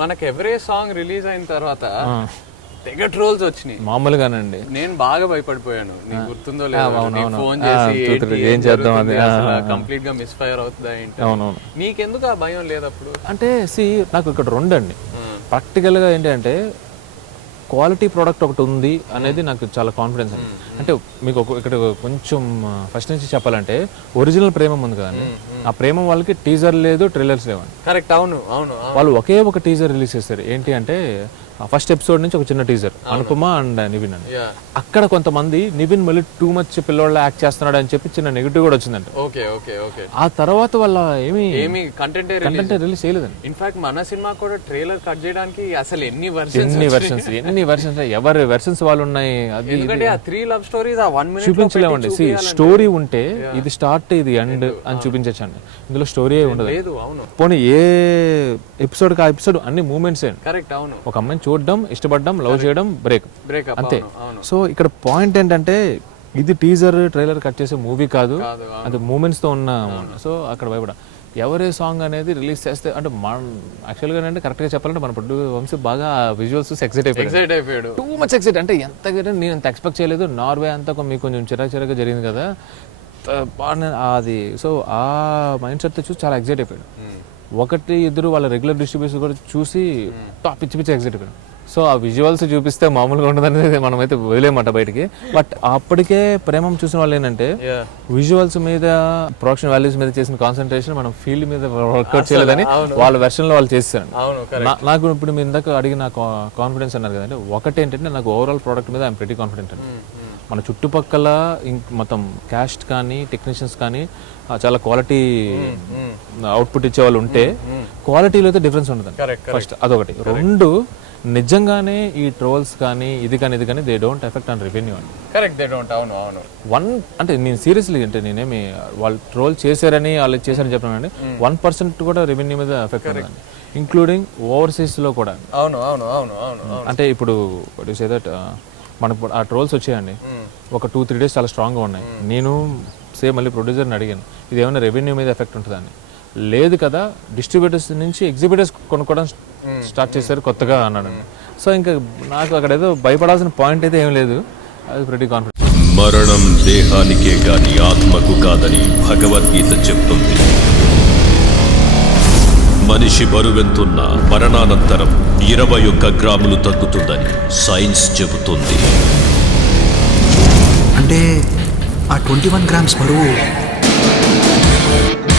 మనకి ఎవరే song release అయిన తర్వాత తెగ ట్రోల్స్ వచ్చినాయి మామూలుగానండి. నేను బాగా భయపడిపోయాను, నీకు గుర్తుందో లేదో, ఫోన్ చేసి ఏం చేద్దాం అది కంప్లీట్ గా మిస్ ఫైర్ అవుతుందా ఏంటి. అవునవును. నీకెందుకు ఆ భయం లేదు అప్పుడు? అంటే నాకు ఇక్కడ రెండండి. ప్రాక్టికల్ గా ఏంటంటే క్వాలిటీ ప్రోడక్ట్ ఒకటి ఉంది అనేది నాకు చాలా కాన్ఫిడెన్స్ అండి. అంటే మీకు ఇక్కడ కొంచెం ఫస్ట్ నుంచి చెప్పాలంటే ఒరిజినల్ ప్రేమం ఉంది కదండి, ఆ ప్రేమం వాళ్ళకి టీజర్ లేదు, ట్రైలర్స్ లేవండి. కరెక్ట్. అవును అవును. వాళ్ళు ఒకే ఒక టీజర్ రిలీజ్ చేస్తారు. ఏంటి అంటే ఫస్ట్ ఎపిసోడ్ నుంచి ఒక చిన్న టీజర్, అనుపమ అండ్ నివిన్ అని. అక్కడ కొంతమంది నివిన్ మళ్ళీ టూ మచ్ పిల్లోళ్ళ యాక్ట్ చేస్తున్నాడు అని చెప్పి చిన్న నెగిటివ్ కూడా వచ్చిందంట. ఆ తర్వాత వాళ్ళ ఏమి కంటెంట్ రిలీజ్ చేయలేదండి. ఇన్ఫాక్ట్ మన సినిమా కూడా ట్రైలర్ కట్ చేయడానికి అసలు ఎన్ని వెర్షన్స్ ఎవరి వెర్షన్స్ వాళ్ళు ఉన్నాయి. ఎందుకంటే ఆ 3 లవ్ స్టోరీస్ ఆ 1 మినిట్ చూపించలేమండి. స్టోరీ ఉంటే ఇది స్టార్ట్ ఇది ఎండ్ అని చూపించండి. ఇందులో స్టోరీ ఉండదు. పోనీ ఏ ఎపిసోడ్ కా ఎపిసోడ్ అన్ని మూమెంట్స్. కరెక్ట్. అవును. ఒక అమ్మాయిని చూడడం, ఇష్టపడడం, లవ్ చేయడం, బ్రేక్ అంతే. సో ఇక్కడ పాయింట్ ఏంటంటే ఇది టీజర్ ట్రైలర్ కట్ చేసే మూవీ కాదు, అది మూమెంట్స్ తో ఉన్న. సో అక్కడ భయపడ ఎవరే సాంగ్ అనేది రిలీజ్ చేస్తే అంటే యాక్చువల్గా అంటే కరెక్ట్ గా చెప్పాలంటే మన ప్రొడ్యూసర్ వంశీ బాగా విజువల్స్ ఎక్సైట్ అయిపోయాడు. Too much excite. అంటే ఎంత నేను అంత ఎక్స్పెక్ట్ చేయలేదు. నార్వే అంతా మీకు కొంచెం చిరాకు జరిగింది కదా అది. సో ఆ మైండ్ సెట్ చూసి చాలా ఎక్సైట్ అయిపోయాడు. ఒకటి ఇద్దరు వాళ్ళ రెగ్యులర్ డిస్ట్రిబ్యూషన్ కూడా చూసి పిచ్చి ఎగ్జిట్ అయిపోయాడు. సో ఆ విజువల్స్ చూపిస్తే మామూలుగా ఉండదనేది మనమైతే వదిలేమాట బయటికి. బట్ అప్పటికే ప్రేమం చూసిన వాళ్ళు ఏంటంటే విజువల్స్ మీద, ప్రొడక్షన్ వాల్యూస్ మీద చేసిన కాన్సన్ట్రేషన్ మనం ఫీల్డ్ మీద వర్కౌట్ చేయలేదని వాళ్ళ వెర్షన్ లో వాళ్ళు చేస్తారు. నాకు ఇప్పుడు మీరు ఇందాక అడిగిన కాన్ఫిడెన్స్ అన్నారు కదండి, ఒకటి ఏంటంటే నాకు ఓవరాల్ ప్రోడక్ట్ మీద ఐఎమ్ ప్రెటీ కాన్ఫిడెంట్ అండి. మన చుట్టుపక్కల మొత్తం క్యాస్ట్ కానీ టెక్నీషియన్స్ కానీ చాలా క్వాలిటీ అవుట్పుట్ ఇచ్చే వాళ్ళు ఉంటే క్వాలిటీలో అయితే డిఫరెన్స్ ఉండదు ఫస్ట్. అదొకటి. రెండు, నిజంగానే ఈ ట్రోల్స్ కానీ ఇది కానీ they don't effect on revenue అండి. Correct, they don't. అవును అవును. అంటే నేను సీరియస్లీ అంటే నేనేమి వాళ్ళు ట్రోల్ చేశారని వాళ్ళు చేశారని చెప్పానండి, 1% కూడా రెవెన్యూ మీద ఎఫెక్ట్ ఉందండి, ఇంక్లూడింగ్ ఓవర్సీస్ లో కూడా. అవును అవును అవును అవును. అంటే ఇప్పుడు మనకు ఆ ట్రోల్స్ వచ్చాయండి, ఒక 2-3 డేస్ చాలా స్ట్రాంగ్గా ఉన్నాయి. నేను మళ్ళీ ప్రొడ్యూసర్ని అడిగాను, ఇది ఏమైనా రెవెన్యూ మీద ఎఫెక్ట్ ఉంటుందని. లేదు కదా, డిస్ట్రిబ్యూటర్స్ నుంచి ఎగ్జిబిటర్స్ కొనుక్కోవడం స్టార్ట్ చేశారు కొత్తగా అన్నాడండి. సో ఇంకా నాకు అక్కడ ఏదో భయపడాల్సిన పాయింట్ అయితే ఏం లేదు. అది ప్రెటీ కాన్ఫిడెంట్. మరణం దేహానికే గాని ఆత్మకు కాదని భగవద్గీత చెప్తుంది. మనిషి బరువెంతున్న మరణానంతరం 21 గ్రాములు తగ్గుతుందని సైన్స్ చెబుతుంది. అంటే ఆ 21 గ్రామ్స్ బరువు